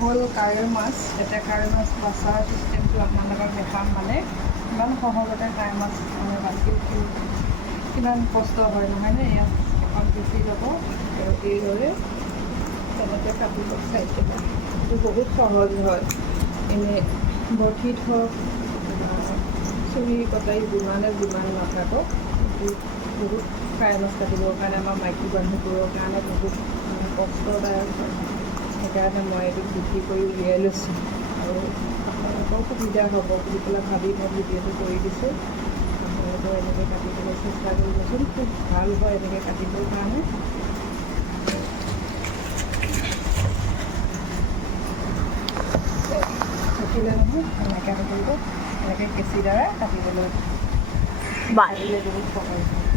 হ'ল কাৱৈ মাছ। এতিয়া কাৱৈ মাছ বচাৰ চিষ্টেমটো আপোনালোকক দেখাম মানে ইমান সহজতে কাৱৈ মাছ মানে বাছি কিমান কষ্ট হয় নহয়নে। ইয়াত এখন পিচি ল'ব আৰু এইদৰে তেনেকৈ কাটিব চাইছিলে। এইটো বহুত সহজ হয়। এনেই বৰশীত হওক চুৰি কটাৰী যিমান নাথাকক বহুত কাৱৈ মাছ কাটিবৰ কাৰণে আমাৰ মাইকী মানুহবোৰৰ কাৰণে বহুত কষ্টদায়ক হয়। সেইকাৰণে মই এইটো বিক্ৰী কৰি উলিয়াই লৈছোঁ আৰু আপোনালোকৰ সুবিধা হ'ব বুলি পেলাই ভাবি মই ভিডিঅ'টো কৰি দিছোঁ। আপোনালোকেও এনেকৈ কাটিবলৈ চেষ্টা কৰিবচোন, খুব ভাল হয় এনেকৈ কাটিবৰ কাৰণে। থাকিলে নহয় এনেকৈ থাকিব, এনেকৈ কেঁচি দ্বাৰা কাটিবলৈ বহুত সহজ হয়।